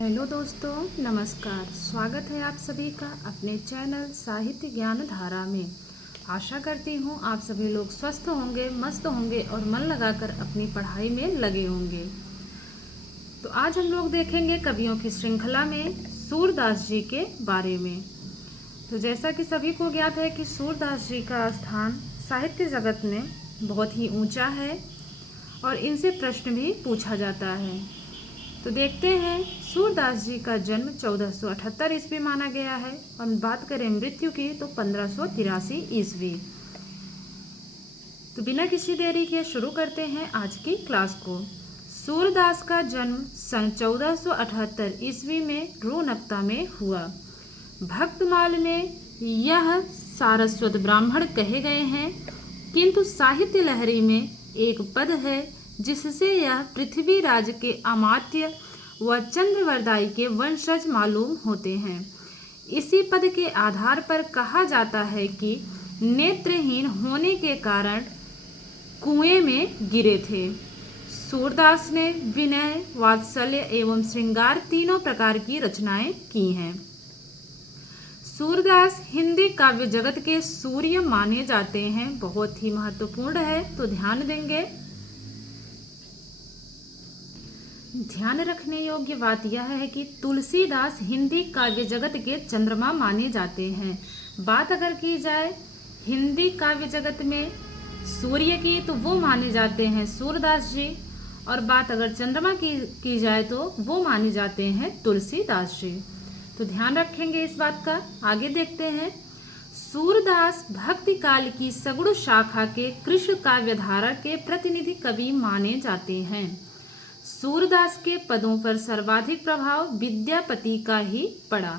Hello दोस्तों, नमस्कार। स्वागत है आप सभी का अपने चैनल साहित्य ज्ञान धारा में। आशा करती हूँ आप सभी लोग स्वस्थ होंगे, मस्त होंगे और मन लगाकर अपनी पढ़ाई में लगे होंगे। तो आज हम लोग देखेंगे कवियों की श्रृंखला में सूरदास जी के बारे में। तो जैसा कि सभी को ज्ञात है कि सूरदास जी का स्थान साहित्य जगत में बहुत ही ऊंचा है और इनसे प्रश्न भी पूछा जाता है। तो देखते हैं, सूरदास जी का जन्म 1478 ईस्वी माना गया है और बात करें मृत्यु की तो 1583 ईस्वी। तो बिना किसी देरी के शुरू करते हैं आज की क्लास को। सूरदास का जन्म सन 1478 ईस्वी में रोहनकता में हुआ। भक्तमाल में यह सारस्वत ब्राह्मण कहे गए हैं, किंतु साहित्य लहरी में एक पद है जिससे यह पृथ्वीराज के अमात्य व चंद्रवरदाई के वंशज मालूम होते हैं। इसी पद के आधार पर कहा जाता है कि नेत्रहीन होने के कारण कुएं में गिरे थे। सूरदास ने विनय, वात्सल्य एवं श्रृंगार तीनों प्रकार की रचनाएं की हैं। सूरदास हिंदी काव्य जगत के सूर्य माने जाते हैं। बहुत ही महत्वपूर्ण है, तो ध्यान देंगे। ध्यान रखने योग्य बात यह है कि तुलसीदास हिंदी काव्य जगत के चंद्रमा माने जाते हैं। बात अगर की जाए हिंदी काव्य जगत में सूर्य की तो वो माने जाते हैं सूरदास जी, और बात अगर चंद्रमा की जाए तो वो माने जाते हैं तुलसीदास जी। तो ध्यान रखेंगे इस बात का। आगे देखते हैं। सूरदास भक्ति काल की सगुण शाखा के कृष्ण काव्य धारा के प्रतिनिधि कवि माने जाते हैं। सूरदास के पदों पर सर्वाधिक प्रभाव विद्यापति का ही पड़ा।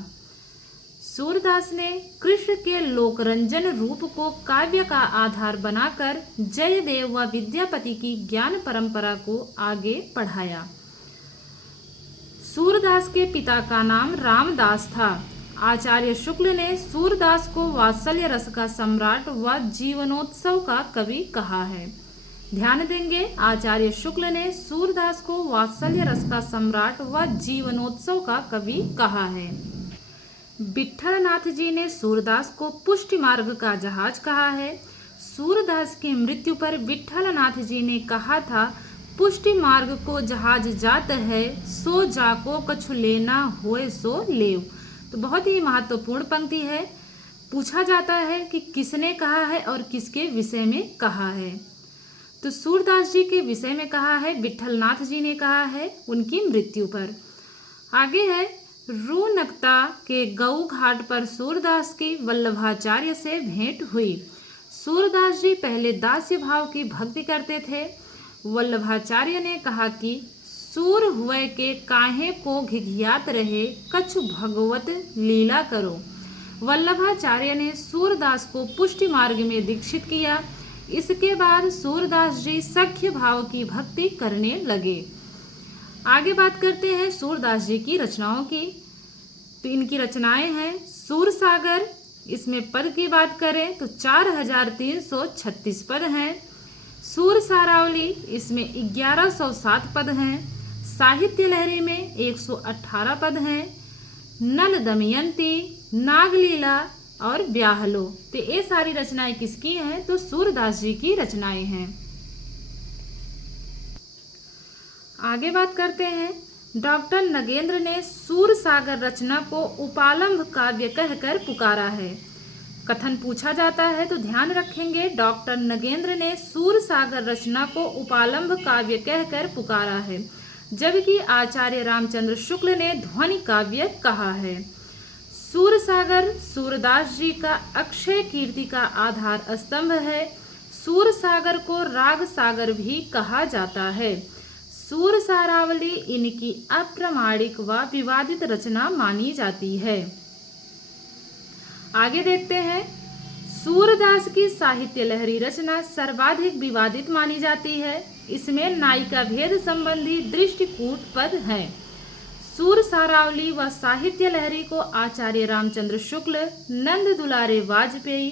सूरदास ने कृष्ण के लोकरंजन रूप को काव्य का आधार बनाकर जयदेव व विद्यापति की ज्ञान परंपरा को आगे बढ़ाया। सूरदास के पिता का नाम रामदास था। आचार्य शुक्ल ने सूरदास को वात्सल्य रस का सम्राट व जीवनोत्सव का कवि कहा है। ध्यान देंगे, आचार्य शुक्ल ने सूरदास को वात्सल्य रस का सम्राट व जीवनोत्सव का कवि कहा है। विट्ठलनाथ जी ने सूरदास को पुष्टि मार्ग का जहाज कहा है। सूरदास की मृत्यु पर विट्ठलनाथ जी ने कहा था, पुष्टि मार्ग को जहाज जात है, सो जाको कछु लेना होए सो लेव। तो बहुत ही महत्वपूर्ण पंक्ति है। पूछा जाता है कि किसने कहा है और किसके विषय में कहा है। तो सूरदास जी के विषय में कहा है, विट्ठलनाथ जी ने कहा है उनकी मृत्यु पर। आगे है, रोहनकता के गऊ घाट पर सूरदास की वल्लभाचार्य से भेंट हुई। सूरदास जी पहले दास्य भाव की भक्ति करते थे। वल्लभाचार्य ने कहा कि सूर हुए के काहे को घिघियात रहे, कछु भगवत लीला करो। वल्लभाचार्य ने सूरदास को पुष्टि मार्ग में दीक्षित किया। इसके बाद सूरदास जी सख्य भाव की भक्ति करने लगे। आगे बात करते हैं सूरदास जी की रचनाओं की। तो इनकी रचनाएं हैं सूरसागर। इसमें पद की बात करें तो 4336 पद हैं। सूरसारावली, इसमें 1107 पद हैं। साहित्य लहरी में 118 पद हैं। नल दमयंती, नागलीला और ब्याहलो, तो ये सारी रचनाएं किसकी हैं? तो सूरदास जी की रचनाएं हैं। आगे बात करते हैं। डॉक्टर नगेंद्र ने सूरसागर रचना को उपालंभ काव्य कहकर पुकारा है। कथन पूछा जाता है तो ध्यान रखेंगे, डॉक्टर नगेंद्र ने सूरसागर रचना को उपालंभ काव्य कहकर पुकारा है, जबकि आचार्य रामचंद्र शुक्ल ने ध्वनि काव्य कहा है। सूरसागर सूरदास जी का अक्षय कीर्ति का आधार स्तंभ है। सूरसागर को राग सागर भी कहा जाता है। सूरसारावली इनकी अप्रामाणिक व विवादित रचना मानी जाती है। आगे देखते हैं। सूरदास की साहित्य लहरी रचना सर्वाधिक विवादित मानी जाती है। इसमें नायिका भेद संबंधी दृष्टिकूट पद हैं। सूरसारावली व साहित्य लहरी को आचार्य रामचंद्र शुक्ल, नंद दुलारे वाजपेयी,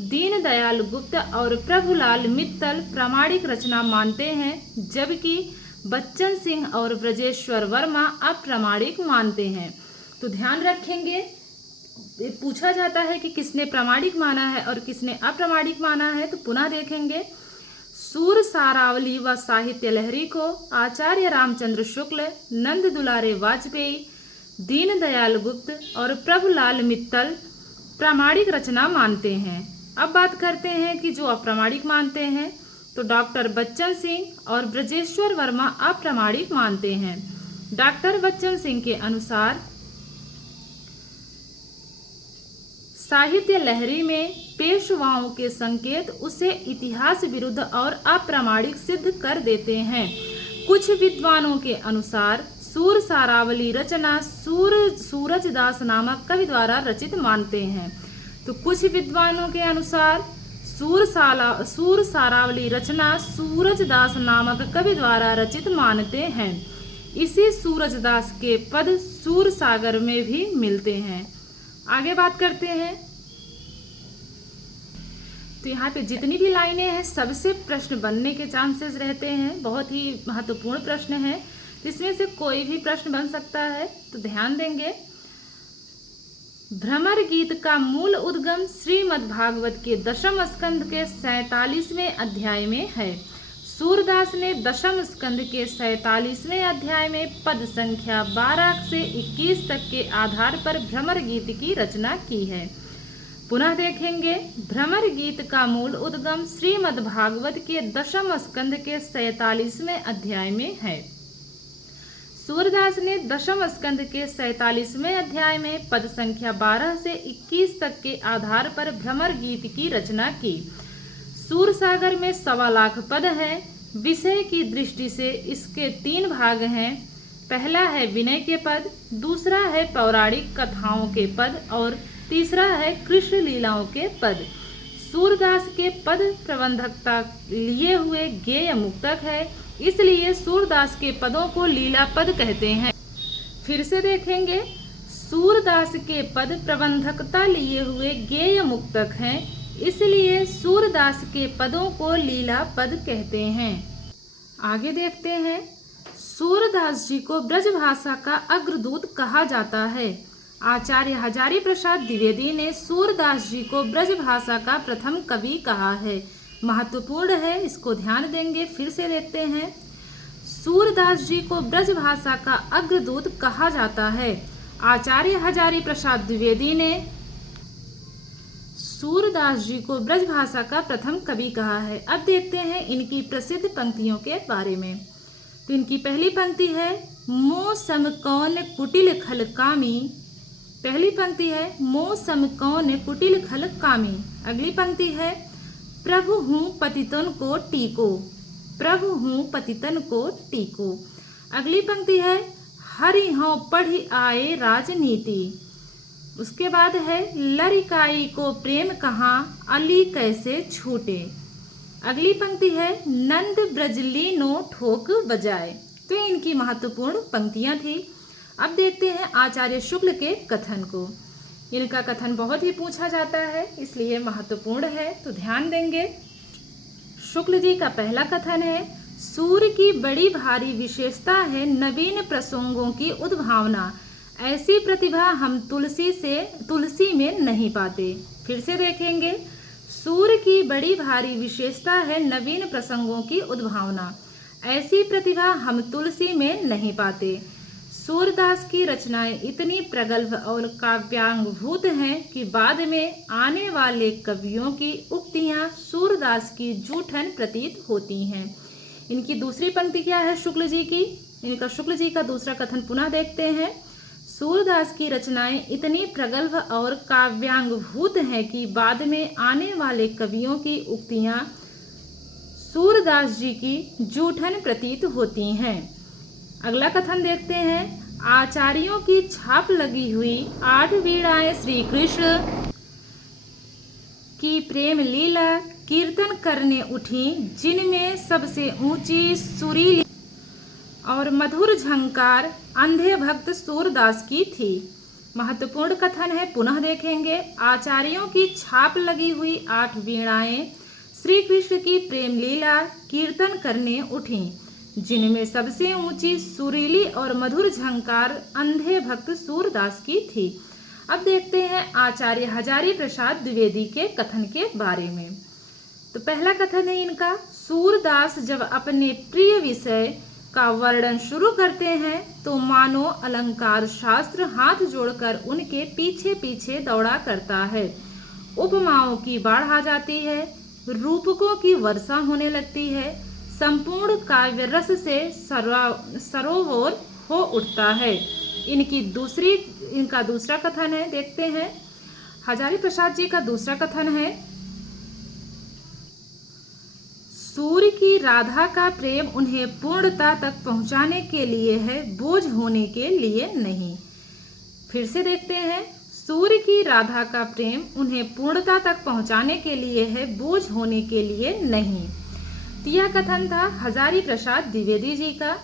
दीनदयाल गुप्त और प्रभुलाल मित्तल प्रामाणिक रचना मानते हैं, जबकि बच्चन सिंह और ब्रजेश्वर वर्मा अप्रामाणिक मानते हैं। तो ध्यान रखेंगे, पूछा जाता है कि किसने प्रामाणिक माना है और किसने अप्रामाणिक माना है। तो पुनः देखेंगे, सूर सारावली व साहित्य लहरी को आचार्य रामचंद्र शुक्ल, नंद दुलारे वाजपेयी, दीनदयाल गुप्त और प्रभुलाल मित्तल प्रामाणिक रचना मानते हैं। अब बात करते हैं कि जो अप्रामाणिक मानते हैं, तो डॉक्टर बच्चन सिंह और ब्रजेश्वर वर्मा अप्रामाणिक मानते हैं। डॉक्टर बच्चन सिंह के अनुसार साहित्य लहरी में पेशवाओं के संकेत उसे इतिहास विरुद्ध और अप्रामाणिक सिद्ध कर देते हैं। कुछ विद्वानों के अनुसार सूर सारावली रचना सूरजदास नामक कवि द्वारा रचित मानते हैं। तो कुछ विद्वानों के अनुसार सूर सारावली रचना सूरजदास नामक कवि द्वारा रचित मानते हैं। इसी सूरजदास के पद सूर सागर में भी मिलते हैं। आगे बात करते हैं, तो यहाँ पे जितनी भी लाइनें हैं सबसे प्रश्न बनने के चांसेस रहते हैं। बहुत ही महत्वपूर्ण प्रश्न है, तो इसमें से कोई भी प्रश्न बन सकता है। तो ध्यान देंगे, भ्रमर गीत का मूल उद्गम श्रीमद् भागवत के दशम स्कंद के 47वें अध्याय में है। सूरदास ने दशम स्कंद के 47वें अध्याय में पद संख्या 12 से 21 तक के आधार पर भ्रमर गीत की रचना की है। पुनः देखेंगे, भ्रमर गीत का मूल उद्गम श्रीमद् भागवत के दशम स्कंद के 47वें अध्याय में है। सूरदास ने दशम स्कंद के 47वें अध्याय में पद संख्या 12 से 21 तक के आधार पर भ्रमर गीत की रचना की। सूर सागर में 1.25 लाख पद हैं। विषय की दृष्टि से इसके 3 भाग हैं। पहला है विनय के पद, दूसरा है पौराणिक कथाओं के पद और तीसरा है कृष्ण लीलाओं के पद। सूरदास के पद प्रबंधकता लिए हुए गेय मुक्तक है, इसलिए सूरदास के पदों को लीला पद कहते हैं। फिर से देखेंगे, सूरदास के पद प्रबंधकता लिए हुए गेय मुक्तक हैं, इसलिए सूरदास के पदों को लीला पद कहते हैं। आगे देखते हैं, सूरदास जी को ब्रजभाषा का अग्रदूत कहा जाता है। आचार्य हजारी प्रसाद द्विवेदी ने सूरदास जी को ब्रजभाषा का प्रथम कवि कहा है। महत्वपूर्ण है, इसको ध्यान देंगे। फिर से देखते हैं, सूरदास जी को ब्रजभाषा का अग्रदूत कहा जाता है। आचार्य हजारी प्रसाद द्विवेदी ने सूरदास जी को ब्रजभाषा का प्रथम कवि कहा है। अब देखते हैं इनकी प्रसिद्ध पंक्तियों के बारे में। तो इनकी पहली पंक्ति है, मो सम कौन कुटिल खल कामी। पहली पंक्ति है, मो सम कौन कुटिल खल कामी। अगली पंक्ति है, प्रभु हूँ पतितन को टीको। प्रभु हूँ पतितन को टीको। अगली पंक्ति है, हरि हों पढ़ी आए राजनीति। उसके बाद है, लरिकाई को प्रेम कहाँ अली कैसे छूटे। अगली पंक्ति है, नंद ब्रजली नो ठोक बजाए। तो इनकी महत्वपूर्ण पंक्तियां थी। अब देखते हैं आचार्य शुक्ल के कथन को। इनका कथन बहुत ही पूछा जाता है, इसलिए महत्वपूर्ण है, तो ध्यान देंगे। शुक्ल जी का पहला कथन है, सूर्य की बड़ी भारी विशेषता है नवीन प्रसंगों की उद्भावना। ऐसी प्रतिभा हम तुलसी में नहीं पाते। फिर से देखेंगे, सूर्य की बड़ी भारी विशेषता है नवीन प्रसंगों की उद्भावना। ऐसी प्रतिभा हम तुलसी में नहीं पाते। सूरदास की रचनाएं इतनी प्रगल्भ और काव्यांगभूत हैं कि बाद में आने वाले कवियों की उक्तियां सूरदास की जूठन प्रतीत होती हैं। इनकी दूसरी पंक्ति क्या है शुक्ल जी की? इनका शुक्ल जी का दूसरा कथन पुनः देखते हैं। सूरदास की रचनाएं इतनी प्रगल्भ और काव्यांगभूत हैं कि बाद में आने वाले कवियों की उक्तियां सूरदास जी की जूठन प्रतीत होती हैं। अगला कथन देखते हैं, आचार्यों की छाप लगी हुई 8 वीणाएं श्री कृष्ण की प्रेम लीला कीर्तन करने उठी, जिनमें सबसे ऊंची सुरीली और मधुर झंकार अंधे भक्त सूरदास की थी। महत्वपूर्ण कथन है, पुनः देखेंगे। आचार्यों की छाप लगी हुई 8 वीणाएं श्री कृष्ण की प्रेम लीला कीर्तन करने उठी, जिनमें सबसे ऊंची सुरीली और मधुर झंकार अंधे भक्त सूरदास की थी। अब देखते हैं आचार्य हजारी प्रसाद द्विवेदी के कथन के बारे में। तो पहला कथन है इनका, सूरदास जब अपने प्रिय विषय का वर्णन शुरू करते हैं तो मानो अलंकार शास्त्र हाथ जोड़कर उनके पीछे पीछे दौड़ा करता है। उपमाओं की बाढ़ आ जाती है, रूपकों की वर्षा होने लगती है, संपूर्ण काव्य रस से सरोवर हो उठता है। इनका दूसरा कथन है, देखते हैं। हजारी प्रसाद जी का दूसरा कथन है, सूर्य की राधा का प्रेम उन्हें पूर्णता तक पहुंचाने के लिए है, बोझ होने के लिए नहीं। फिर से देखते हैं, सूर्य की राधा का प्रेम उन्हें पूर्णता तक पहुंचाने के लिए है, बोझ होने के लिए नहीं। तो यह कथन था हजारी प्रसाद द्विवेदी जी का।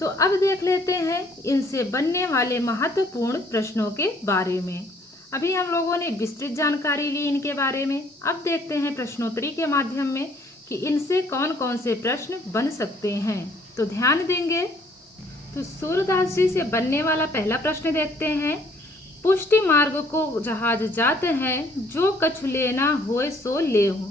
तो अब देख लेते हैं इनसे बनने वाले महत्वपूर्ण प्रश्नों के बारे में। अभी हम लोगों ने विस्तृत जानकारी ली इनके बारे में। अब देखते हैं प्रश्नोत्तरी के माध्यम में कि इनसे कौन कौन से प्रश्न बन सकते हैं। तो ध्यान देंगे। तो सूरदास जी से बनने वाला पहला प्रश्न देखते हैं। पुष्टि मार्ग को जहाज जाते हैं, जो कछु लेना होए सो लेहूं।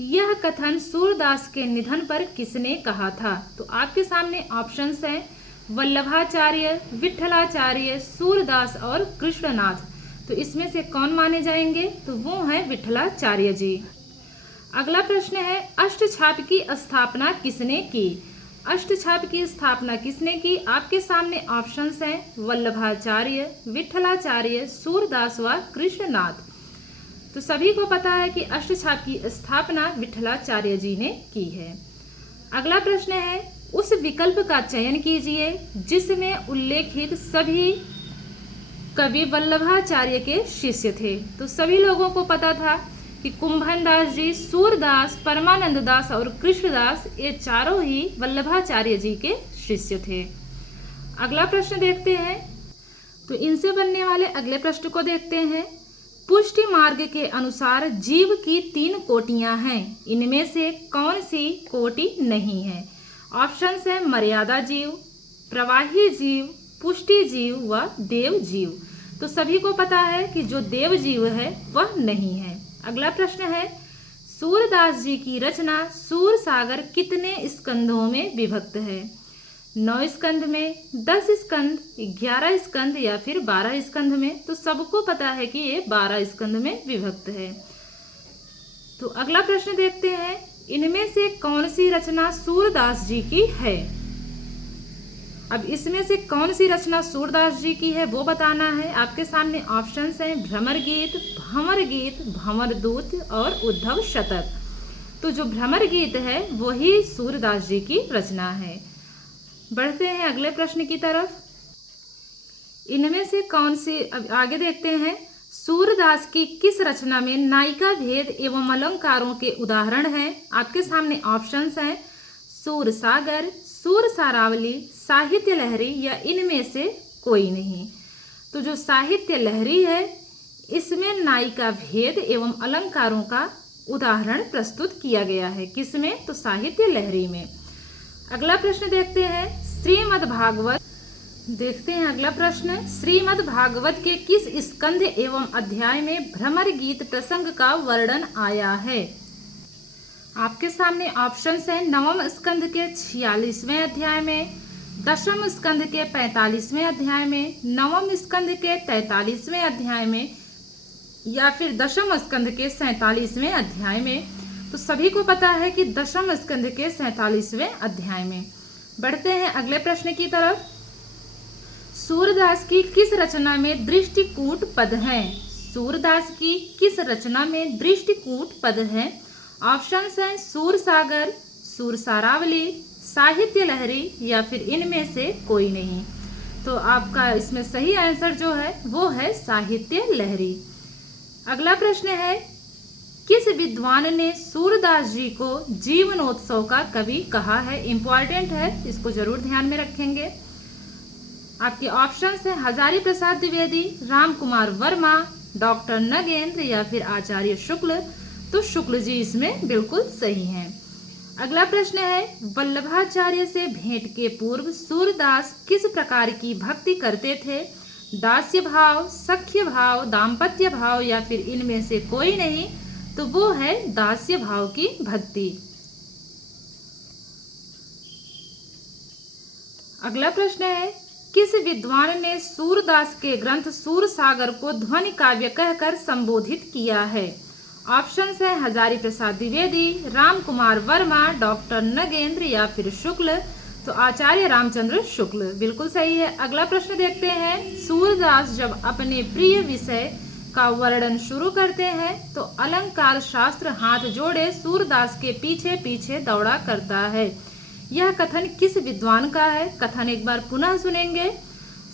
यह कथन सूरदास के निधन पर किसने कहा था? तो आपके सामने ऑप्शंस हैं, वल्लभाचार्य, विठलाचार्य, सूरदास और कृष्णनाथ। तो इसमें से कौन माने जाएंगे? तो वो हैं विठलाचार्य जी। अगला प्रश्न है, अष्टछाप की स्थापना किसने की? अष्टछाप की स्थापना किसने की? आपके सामने ऑप्शंस हैं, वल्लभाचार्य, विठलाचार्य, सूरदास व कृष्णनाथ। तो सभी को पता है कि अष्टछाप की स्थापना विठलाचार्य जी ने की है। अगला प्रश्न है, उस विकल्प का चयन कीजिए जिसमें उल्लेखित सभी कवि वल्लभाचार्य के शिष्य थे। तो सभी लोगों को पता था कि कुंभन दास जी, सूरदास, परमानंद दास और कृष्णदास, ये चारों ही वल्लभाचार्य जी के शिष्य थे। अगला प्रश्न देखते हैं। तो इनसे बनने वाले अगले प्रश्न को देखते हैं। पुष्टि मार्ग के अनुसार जीव की 3 कोटियां हैं, इनमें से कौन सी कोटि नहीं है? ऑप्शंस है, मर्यादा जीव, प्रवाही जीव, पुष्टि जीव व देव जीव। तो सभी को पता है कि जो देव जीव है वह नहीं है। अगला प्रश्न है, सूरदास जी की रचना सूर सागर कितने स्कंदों में विभक्त है? 9 स्कंद में, 10 स्कंद, 11 स्कंद या फिर 12 स्कंद में? तो सबको पता है कि ये 12 स्कंद में विभक्त है। तो अगला प्रश्न देखते हैं, इनमें से कौन सी रचना सूरदास जी की है? अब इसमें से कौन सी रचना सूरदास जी की है वो बताना है। आपके सामने ऑप्शंस हैं, भ्रमर गीत, भंवर दूत और उद्धव शतक। तो जो भ्रमर गीत है वही सूरदास जी की रचना है। बढ़ते हैं अगले प्रश्न की तरफ। इनमें से कौन सी, अब आगे देखते हैं, सूरदास की किस रचना में नायिका भेद एवं अलंकारों के उदाहरण हैं? आपके सामने ऑप्शंस हैं, सूर सागर, सूर सारावली, साहित्य लहरी या इनमें से कोई नहीं। तो जो साहित्य लहरी है इसमें नायिका भेद एवं अलंकारों का उदाहरण प्रस्तुत किया गया है। किसमें? तो साहित्य लहरी में। अगला प्रश्न देखते हैं, श्रीमद् भागवत। देखते हैं अगला प्रश्न, श्रीमद् भागवत के किस स्कंध एवं अध्याय में भ्रमर गीत प्रसंग का वर्णन आया है? आपके सामने ऑप्शंस हैं, 9वें स्कंध के 46वें अध्याय में, 10वें स्कंध के 45वें अध्याय में, 9वें स्कंध के 43वें अध्याय में या फिर 10वें स्कंध के 47वें अध्याय में। तो सभी को पता है कि 10वें स्कंध के 47वें अध्याय में। बढ़ते हैं अगले प्रश्न की तरफ। सूरदास की किस रचना में दृष्टिकूट पद हैं? सूरदास की किस रचना में दृष्टिकूट पद हैं? ऑप्शंस हैं, सूर सागर, सूर सारावली, साहित्य लहरी या फिर इनमें से कोई नहीं। तो आपका इसमें सही आंसर जो है वो है साहित्य लहरी। अगला प्रश्न है, किस विद्वान ने सूरदास जी को जीवनोत्सव का कवि कहा है? इंपॉर्टेंट है, इसको जरूर ध्यान में रखेंगे। आपके ऑप्शंस हैं, हजारी प्रसाद द्विवेदी, राम कुमार वर्मा, डॉक्टर नगेंद्र या फिर आचार्य शुक्ल। तो शुक्ल जी इसमें बिल्कुल सही हैं। अगला प्रश्न है, वल्लभाचार्य से भेंट के पूर्व सूरदास किस प्रकार की भक्ति करते थे? दास्य भाव, सख्य भाव, दाम्पत्य भाव या फिर इनमें से कोई नहीं? तो वो है दास्य भाव की भक्ति। अगला प्रश्न है, किस विद्वान ने सूरदास के ग्रंथ सूरसागर को ध्वनि काव्य कहकर संबोधित किया है? ऑप्शंस है हजारी प्रसाद द्विवेदी, राम कुमार वर्मा, डॉक्टर नगेंद्र या फिर शुक्ल। तो आचार्य रामचंद्र शुक्ल बिल्कुल सही है। अगला प्रश्न देखते हैं, सूरदास जब अपने प्रिय विषय का वर्णन शुरू करते हैं तो अलंकार शास्त्र हाथ जोड़े सूरदास के पीछे पीछे दौड़ा करता है। यह कथन किस विद्वान का है? कथन एक बार पुनः सुनेंगे।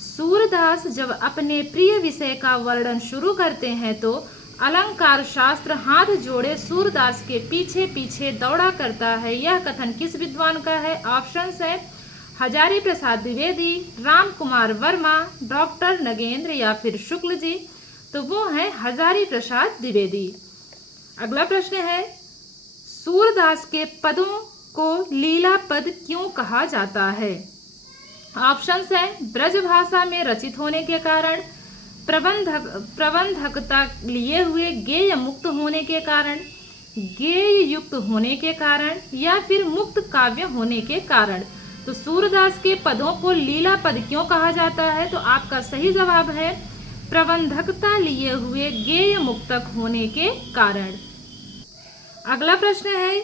सूरदास जब अपने प्रिय विषय का वर्णन शुरू करते हैं तो अलंकार शास्त्र हाथ जोड़े सूरदास के पीछे पीछे दौड़ा करता है। यह कथन किस विद्वान का है? ऑप्शंस है हजारी प्रसाद द्विवेदी, राम कुमार वर्मा, डॉक्टर नगेंद्र या फिर शुक्ल जी। तो वो है हजारी प्रसाद द्विवेदी। अगला प्रश्न है, सूरदास के पदों को लीला पद क्यों कहा जाता है? ऑप्शंस है ब्रज भाषा में रचित होने के कारण, प्रबंधकता लिए हुए गेय मुक्त होने के कारण, गेय युक्त होने के कारण या फिर मुक्त काव्य होने के कारण। तो सूरदास के पदों को लीला पद क्यों कहा जाता है? तो आपका सही जवाब है प्रबंधकता लिए हुए गेय मुक्तक होने के कारण। अगला प्रश्न है,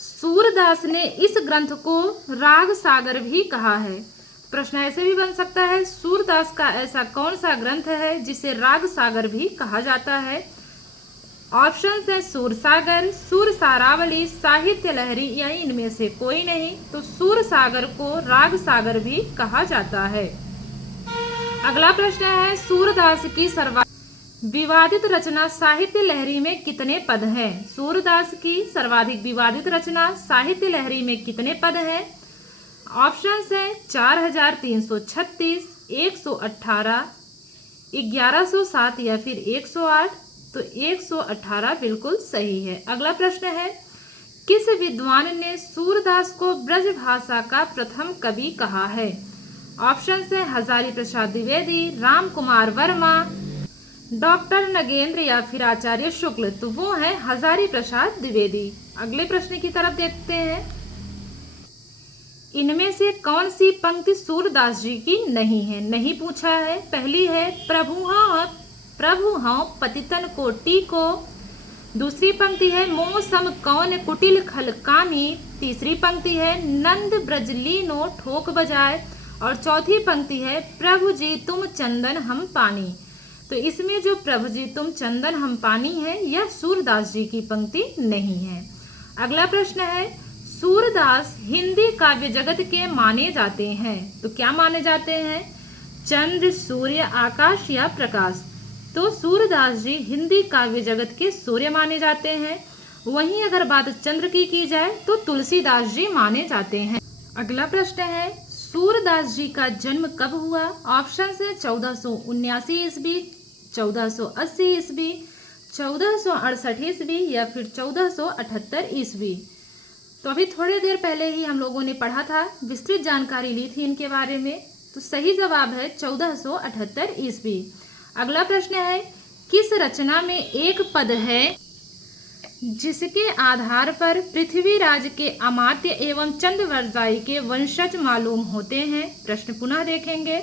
सूरदास ने इस ग्रंथ को राग सागर भी कहा है। प्रश्न ऐसे भी बन सकता है, सूरदास का ऐसा कौन सा ग्रंथ है जिसे राग सागर भी कहा जाता है? ऑप्शंस है सूरसागर, सूरसारावली, साहित्य लहरी या इनमें से कोई नहीं? तो सूरसागर को राग सागर भी कहा जाता है। अगला प्रश्न है, सूरदास की सर्वाधिक विवादित रचना साहित्य लहरी में कितने पद हैं? सूरदास की सर्वाधिक विवादित रचना साहित्य लहरी में कितने पद हैं? ऑप्शंस हैं 4336, 118, 1107 या फिर 108। तो 118 बिल्कुल सही है। अगला प्रश्न है, किस विद्वान ने सूरदास को ब्रज भाषा का प्रथम कवि कहा है? ऑप्शंस हैं हजारी प्रसाद द्विवेदी, राम कुमार वर्मा, डॉक्टर नगेंद्र या फिर आचार्य शुक्ल। तो वो है हजारी प्रसाद द्विवेदी। अगले प्रश्न की तरफ देखते हैं, इनमें से कौन सी पंक्ति सूरदास जी की नहीं है? नहीं पूछा है। पहली है प्रभु हाँ पतितन को टीको। दूसरी पंक्ति है मौसम कौन कुटिल खल कामी। तीसरी पंक्ति है नंद ब्रजलीनो ठोक बजाए। और चौथी पंक्ति है प्रभु जी तुम चंदन हम पानी। तो इसमें जो प्रभु जी तुम चंदन हम पानी है यह सूरदास जी की पंक्ति नहीं है। अगला प्रश्न है, सूरदास हिंदी काव्य जगत के माने जाते हैं। तो क्या माने जाते हैं? चंद्र, सूर्य, आकाश या प्रकाश। तो सूरदास जी हिंदी काव्य जगत के सूर्य माने जाते हैं। वहीं अगर बात चंद्र की जाए तो तुलसीदास जी माने जाते हैं। अगला प्रश्न है, सूरदास जी का जन्म कब हुआ? ऑप्शन है 1479 ईस्वी, 1480 ईस्वी, 1468 ईस्वी या फिर 1478 ईस्वी। तो अभी थोड़ी देर पहले ही हम लोगों ने पढ़ा था, विस्तृत जानकारी ली थी इनके बारे में। तो सही जवाब है 1478 ईस्वी। अगला प्रश्न है, किस रचना में एक पद है जिसके आधार पर पृथ्वीराज के अमात्य एवं चंद्रवरदाई के वंशज मालूम होते हैं? प्रश्न पुनः देखेंगे,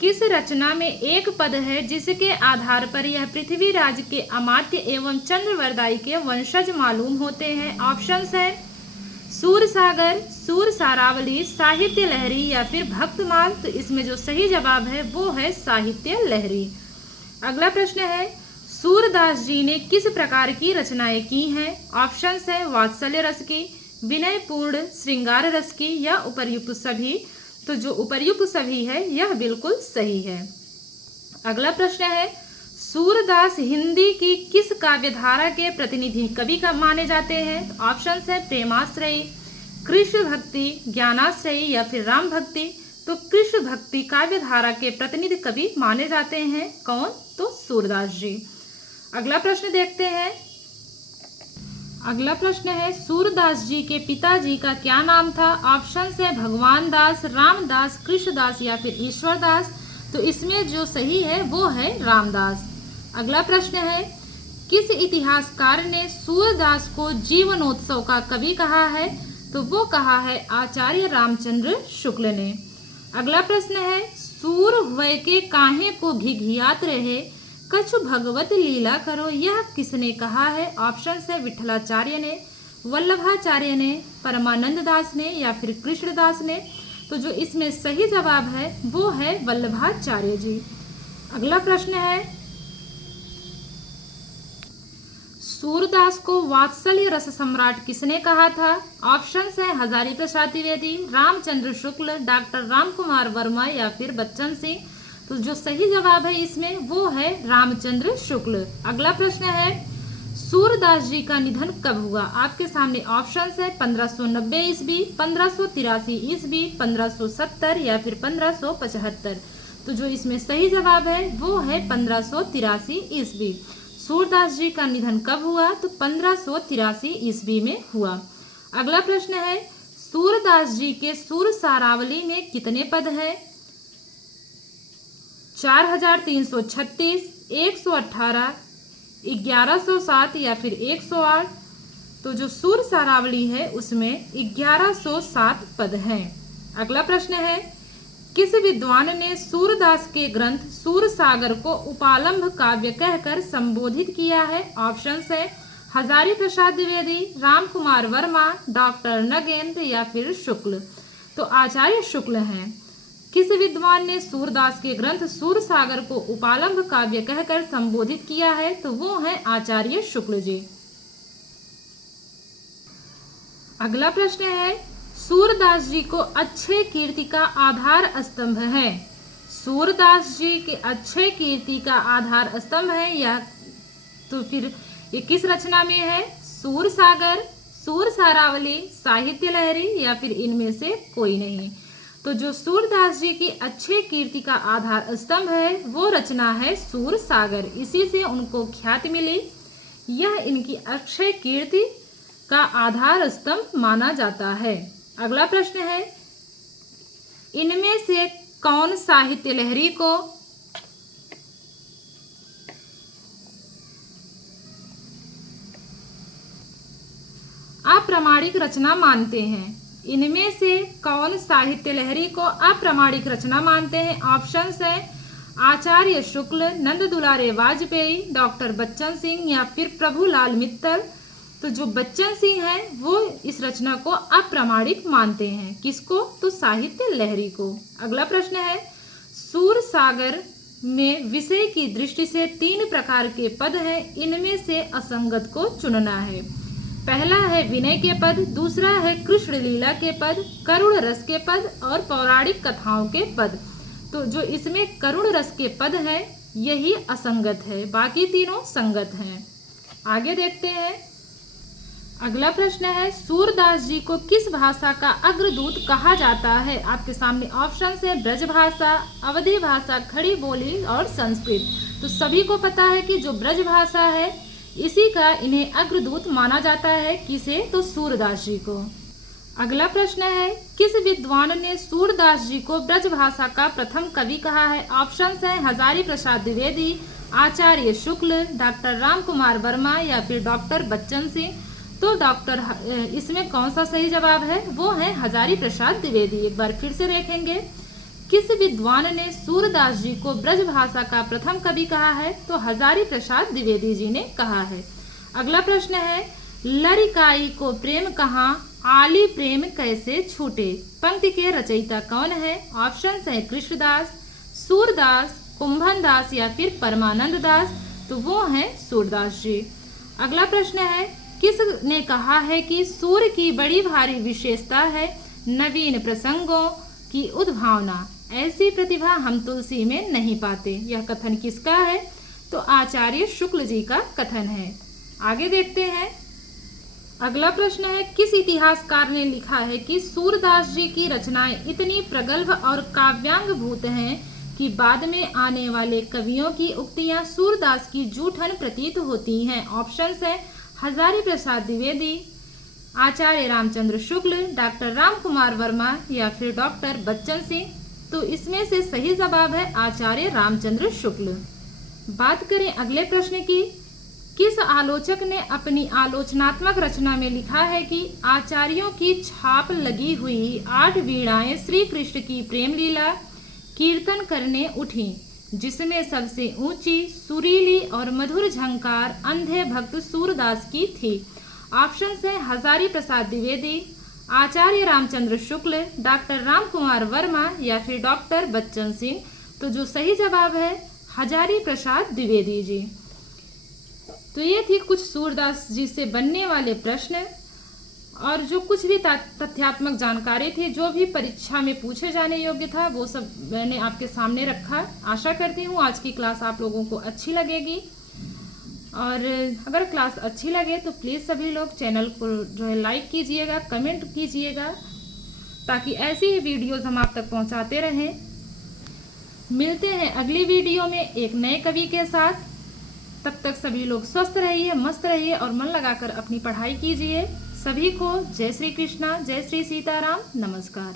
किस रचना में एक पद है जिसके आधार पर यह पृथ्वीराज के अमात्य एवं चंद्रवरदाई के वंशज मालूम होते हैं? ऑप्शंस है सूरसागर, सूरसारावली, साहित्य लहरी या फिर भक्तमाल। तो इसमें जो सही जवाब है वो है साहित्य लहरी। अगला प्रश्न है, सूरदास जी ने किस प्रकार की रचनाएं की हैं? ऑप्शंस है वात्सल्य रस की, विनयपूर्ण श्रृंगार रस की या उपर्युक्त सभी। तो जो उपर्युक्त सभी है यह बिल्कुल सही है। अगला प्रश्न है, सूरदास हिंदी की किस काव्यधारा के प्रतिनिधि कवि का माने जाते हैं? ऑप्शंस है प्रेमाश्रयी, कृष्ण भक्ति, ज्ञानाश्रयी या फिर राम भक्ति। तो कृष्ण भक्ति काव्यधारा के प्रतिनिधि कवि माने जाते हैं। कौन? तो सूरदास जी। अगला प्रश्न देखते हैं, अगला प्रश्न है, सूरदास जी के पिताजी का क्या नाम था? ऑप्शन है भगवान दास, रामदास, कृष्णदास या फिर ईश्वरदास। तो इसमें जो सही है वो है रामदास। अगला प्रश्न है, किस इतिहासकार ने सूरदास को जीवनोत्सव का कवि कहा है? तो वो कहा है आचार्य रामचंद्र शुक्ल ने। अगला प्रश्न है, सूर हुए के काहे को घिघियात रहे, कछु भगवत लीला करो, यह किसने कहा है? ऑप्शन है विठलाचार्य ने, वल्लभाचार्य ने, परमानंद दास ने या फिर कृष्णदास ने। तो जो इसमें सही जवाब है वो है वल्लभाचार्य जी। अगला प्रश्न है, सूरदास को वात्सल्य रस सम्राट किसने कहा था? ऑप्शन है हजारी प्रसाद द्विवेदी, रामचंद्र शुक्ल, डॉक्टर राम कुमार वर्मा या फिर बच्चन सिंह। तो जो सही जवाब है इसमें वो है रामचंद्र शुक्ल। अगला प्रश्न है, सूरदास जी का निधन कब हुआ? आपके सामने ऑप्शन है 1590 ईस्वी, 1583 ईस्वी, 1570 या फिर 1575। तो जो इसमें सही जवाब है वो है 1583 ईस्वी। सूरदास जी का निधन कब हुआ? तो 1583 ईस्वी में हुआ। अगला प्रश्न है, सूरदास जी के सूर सारावली में कितने पद हैं? 4336, 118, 1107 या फिर 108। तो जो सूर सारावली है उसमें 1107 पद हैं। अगला प्रश्न है, किस विद्वान ने सूरदास के ग्रंथ सूरसागर को उपालंभ काव्य कहकर संबोधित किया है? ऑप्शन है हजारी प्रसाद द्विवेदी, राम कुमार वर्मा, डॉक्टर नगेंद्र या फिर शुक्ल। तो आचार्य शुक्ल हैं। किस विद्वान ने सूरदास के ग्रंथ सूरसागर को उपालंभ काव्य कहकर संबोधित किया है? तो वो है आचार्य शुक्ल जी। अगला प्रश्न है, सूरदास जी को अच्छे कीर्ति का आधार स्तंभ है। सूरदास जी के अच्छे कीर्ति का आधार स्तंभ है या तो फिर ये किस रचना में है? सूरसागर, सूर सारावली, साहित्य लहरी या फिर इनमें से कोई नहीं। तो जो सूरदास जी की अच्छे कीर्ति का आधार स्तंभ है वो रचना है सूरसागर। इसी से उनको ख्याति मिली। यह इनकी अक्षय कीर्ति का आधार स्तंभ माना जाता है। अगला प्रश्न है, इनमें से कौन साहित्य लहरी को अप्रामाणिक रचना मानते हैं? इनमें से कौन साहित्य लहरी को अप्रामाणिक रचना मानते हैं? ऑप्शन है आचार्य शुक्ल, नंद दुलारे वाजपेयी, डॉक्टर बच्चन सिंह या फिर प्रभुलाल मित्तल। तो जो बच्चन सिंह हैं वो इस रचना को अप्रामाणिक मानते हैं। किसको? तो साहित्य लहरी को। अगला प्रश्न है, सूरसागर में विषय की दृष्टि से 3 प्रकार के पद हैं, इनमें से असंगत को चुनना है। पहला है विनय के पद, दूसरा है कृष्ण लीला के पद, करुण रस के पद और पौराणिक कथाओं के पद। तो जो इसमें करुण रस के पद हैं यही असंगत है, बाकी तीनों संगत हैं। आगे देखते हैं। अगला प्रश्न है, सूरदास जी को किस भाषा का अग्रदूत कहा जाता है? आपके सामने ऑप्शन है ब्रज भाषा, अवधी भाषा, खड़ी बोली और संस्कृत। तो सभी को पता है कि जो ब्रज भाषा है इसी का इन्हें अग्रदूत माना जाता है। किसे? तो सूरदास जी को। अगला प्रश्न है, किस विद्वान ने सूरदास जी को ब्रज भाषा का प्रथम कवि कहा है? ऑप्शन है हजारी प्रसाद द्विवेदी, आचार्य शुक्ल, डॉक्टर राम कुमार वर्मा या फिर डॉक्टर बच्चन सिंह। तो इसमें कौन सा सही जवाब है? वो है हजारी प्रसाद द्विवेदी। एक बार फिर से देखेंगे, किस विद्वान ने सूरदास जी को ब्रज भाषा का प्रथम कवि कहा है? तो हजारी प्रसाद द्विवेदी जी ने कहा है। अगला प्रश्न है, लरिकाई को प्रेम कहाँ, आली प्रेम कैसे छूटे, पंक्ति के रचयिता कौन है? ऑप्शन है कृष्णदास, सूरदास, कुंभन दास या फिर परमानंद दास। तो वो है सूरदास जी। अगला प्रश्न है, किसने कहा है कि सूर की बड़ी भारी विशेषता है नवीन प्रसंगों की उद्भावना, ऐसी प्रतिभा हम तुलसी में नहीं पाते। यह कथन किसका है? तो आचार्य शुक्ल जी का कथन है। आगे देखते हैं। अगला प्रश्न है, किस इतिहासकार ने लिखा है कि सूरदास जी की रचनाएं इतनी प्रगल्भ और काव्यांगभूत हैं कि बाद में आने वाले कवियों की उक्तियां सूरदास की जूठन प्रतीत होती हैं? ऑप्शन है हजारी प्रसाद द्विवेदी, आचार्य रामचंद्र शुक्ल, डॉक्टर राम कुमार वर्मा या फिर डॉक्टर बच्चन सिंह? तो इसमें से सही जवाब है आचार्य रामचंद्र शुक्ल। बात करें अगले प्रश्न की, किस आलोचक ने अपनी आलोचनात्मक रचना में लिखा है कि आचार्यों की छाप लगी हुई 8 वीणाएं श्री कृष्ण की प्रेम लीला कीर्तन करने उठी, जिसमें सबसे ऊंची, सुरीली और मधुर झंकार अंधे भक्त सूरदास की थी? ऑप्शन है हजारी प्रसाद द्विवेदी, आचार्य रामचंद्र शुक्ल, डॉक्टर राम कुमार वर्मा या फिर डॉक्टर बच्चन सिंह। तो जो सही जवाब है हजारी प्रसाद द्विवेदी जी। तो ये थी कुछ सूरदास जी से बनने वाले प्रश्न और जो कुछ भी तथ्यात्मक जानकारी थी, जो भी परीक्षा में पूछे जाने योग्य था, वो सब मैंने आपके सामने रखा। आशा करती हूँ आज की क्लास आप लोगों को अच्छी लगेगी और अगर क्लास अच्छी लगे तो प्लीज़ सभी लोग चैनल को जो है लाइक कीजिएगा, कमेंट कीजिएगा, ताकि ऐसी ही वीडियोज़ हम आप तक पहुँचाते रहें। मिलते हैं अगली वीडियो में एक नए कवि के साथ। तब तक सभी लोग स्वस्थ रहिए, मस्त रहिए और मन लगाकर अपनी पढ़ाई कीजिए। सभी को जय श्री कृष्णा, जय श्री सीताराम, नमस्कार।